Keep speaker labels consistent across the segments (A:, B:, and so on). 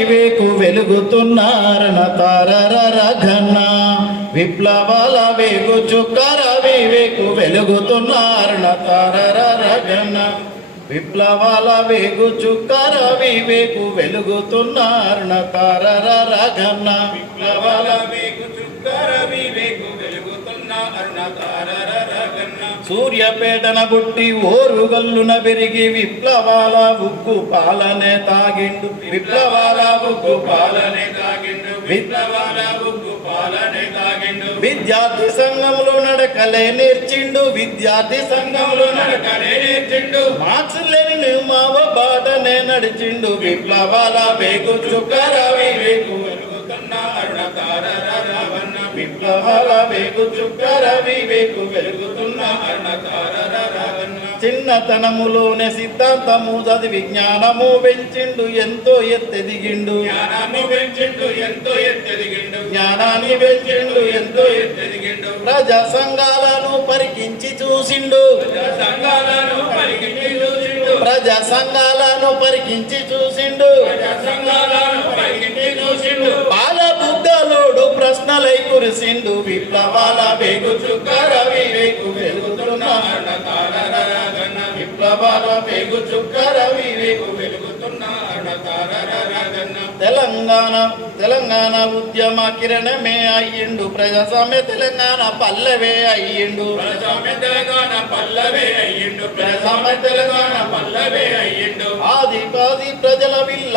A: వివేకు వెలుగుతున్నారణ తారర విప్లవాల వేగు చుక్కర వివేకు వెలుగుతున్నారణ తారర విప్లవాల వేగు చుక్కర వివేకు వెలుగుతున్నారణ తారర
B: విప్లవాల వేగు చుక్కర వివేకు వెలుగుతున్న అరుణతారర రగన్న
A: సూర్యపేటన బుట్టి ఓరుగల్లున పెరిగి విప్లవాల ఉక్కు పాలనే తాగిండు. విప్లవాల ఉక్కు పాలనే
B: తాగిండు. విప్లవాల ఉక్కు పాలనే తాగిండు.
A: విద్యార్థి సంఘంలో నడకలే నేర్చిండు. విద్యార్థి సంఘంలో
B: నడకలే నేర్చిండు.
A: మార్క్స్ లేని మావ బాటనే నడిచిండు. విప్లవాల వేగు చుక్కర వివేకు
B: వెలుగుతున్న అరుణతారర
A: విప్లవాల వేగు చుక్కర వివేకు
B: వెలుగుతున్న అరుణతారర రావన్న
A: చిన్నతనములోనే సిద్ధాంతము చదివి జ్ఞానము పెంచిండు ఎంతో ఎత్తెదిగిండు.
B: జ్ఞానాన్ని పెంచిండు ఎంతో ఎత్తెదిగిండు.
A: జ్ఞానాన్ని పెంచిండు ఎంతో ఎత్తె-
B: ఎత్తెదిగిండు.
A: ప్రజా సంఘాలను పరికించి చూసిండు.
B: సంఘాలను పరిగించి చూసిండు.
A: ప్రజా సంఘాలను పరికించి చూసిండు.
B: సంఘాలను
A: ప్రశ్నలై కురిసిండు విప్లవాల వేగు చుక్కర వివేకు వెలుగుతున్న
B: అరుణతారర రాగన్న
A: విప్లవాల వేగు చుక్కర వివేకు
B: వెలుగుతున్న అరుణతారర రాగన్న
A: తెలంగాణ తెలంగాణ ఉద్యమ కిరణమే అయ్యిండు. ప్రజాస్వామ్య తెలంగాణ పల్లవే అయ్యిండు.
B: ప్రజాస్వామ్య తెలంగాణ పల్లవే అయ్యిండు. ప్రజాస్వామ్య తెలంగాణ పల్లవే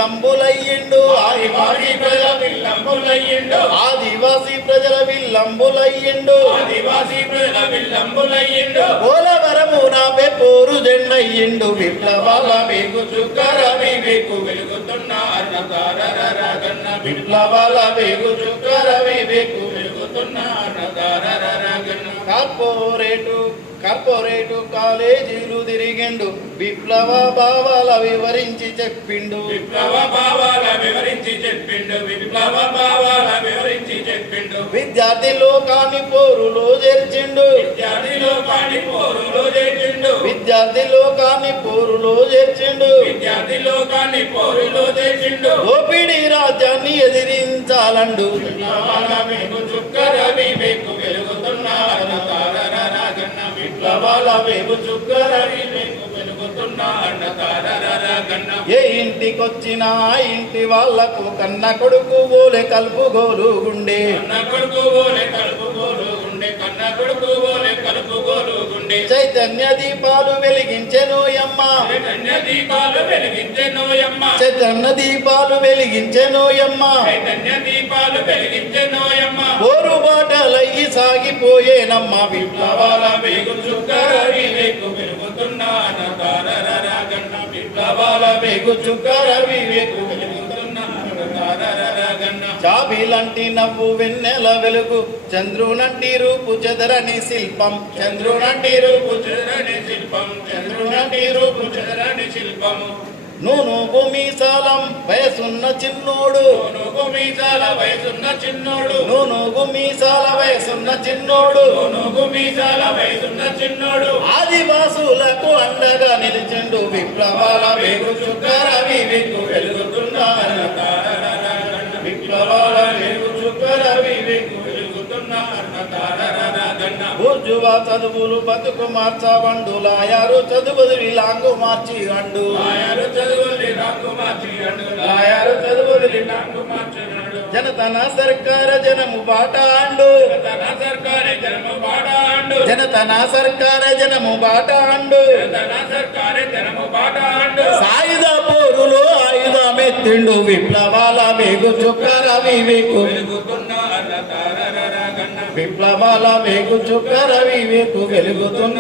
A: విల్లంబులయ్యిండు.
B: ఆదివాసీ ప్రజల విల్లంబులయ్యిండు.
A: ఆదివాసి ప్రజల విల్లంబులయ్యిండు.
B: ఆదివాసీ ప్రజల విల్లంబులయ్యిండు.
A: పోలవరము నాపే పోరు జెండయ్యిండు. విప్లవాల వేగు
B: చుక్కర వివేకు వెలుగుతున్న అన్నదారర రాగన్న
A: విప్లవాల వేగు చుక్కర వివేకు
B: వెలుగుతున్న అన్నదారర రాగన్న
A: కార్పొరేటు కార్పొరేటు కాలేజీలు తిరిగిండు. విప్లవ భావాల వివరించి చెప్పిండు.
B: విప్లవ భావాల వివరించి చెప్పిండు. విప్లవ భావాల వివరించి చెప్పిండు.
A: విద్యార్థి లోకాన్ని పోరులో చేర్చిండు.
B: విద్యార్థిలో పాడి పోరులో చేసిండు
A: విద్యార్థి లోకాన్ని పోరులో చేర్చిండు.
B: విద్యార్థి లోకాన్ని పోరులో చేసిండు
A: దోపిడీ రాజ్యాన్ని ఎదిరించాలండు.
B: విప్లవాల వెలుగు చుక్కర వివేకు రాగన్న విప్లవాల వెలుగుతున్న
A: ఏ ఇంటికొచ్చినా ఇంటి వాళ్ళకు కన్న కొడుకు ఓలే కలుపుగోలు గుండే.
B: కన్న కొడుకు ఓలే కలుపుగోలు గుండె కన్న కొడుకు ఓలే కలుపుగోలు గుండె.
A: చైతన్య దీపాలు వెలిగించెను యమ్మ.
B: చైతన్య దీపాలు వెలిగించెనోయమ్మ
A: చైతన్య దీపాలు వెలిగించెను యమ్మ.
B: చైతన్య దీపాలు
A: బాటలయ్యి సాగిపోయేనమ్మ విప్లవాల
B: వేగు చుక్కరవి వివేకు వెలుగుతున్న అన్నదారర విప్లవాల
A: వేగు చుక్కరవి వివేకు చాబీలంటి నవ్వు వెన్నెల వెలుగు చంద్రునంటి రూపు చెదరని శిల్పం.
B: చంద్రునంటి రూపు చెదరని శిల్పం చంద్రునంటి రూపు చెదరని శిల్పము
A: నూను భూమిసాలం వయసున్న చిన్నోడు.
B: నూనూగు మీసాల వయసున్న చిన్నోడు.
A: నూను భూమిసాల వయసున్న చిన్నోడు.
B: నూనూగు మీసాల వయసున్న చిన్నోడు.
A: ఆదివాసులకు అండగా నిలిచిండు విప్లవాల వేగు చుక్కర వివేకు
B: వెలుగుతున్న
A: బుర్జువా చదువులు బతుకు మార్చవండు లాయారు చదువులు లాంగు మార్చి అండు.
B: లాయరు చదువుల్ని రాకు మార్చినాడు
A: లాయారు చదువులు
B: రాకు మార్చినాడు
A: జనతన సర్కార జనము బాట అండు.
B: సర్కారే జనము పాడాండు
A: జనతన సర్కార జనము బాట అండు.
B: సర్కారే జనము పాడాండు
A: సాయుధ పోరులో ఆయుధమెత్తిండు విప్లవాల
B: వెలుగుతున్న అన్నదారర రాగన్న
A: విప్లవాల వేగు చుక్కర వివేకు వెలుగుతున్న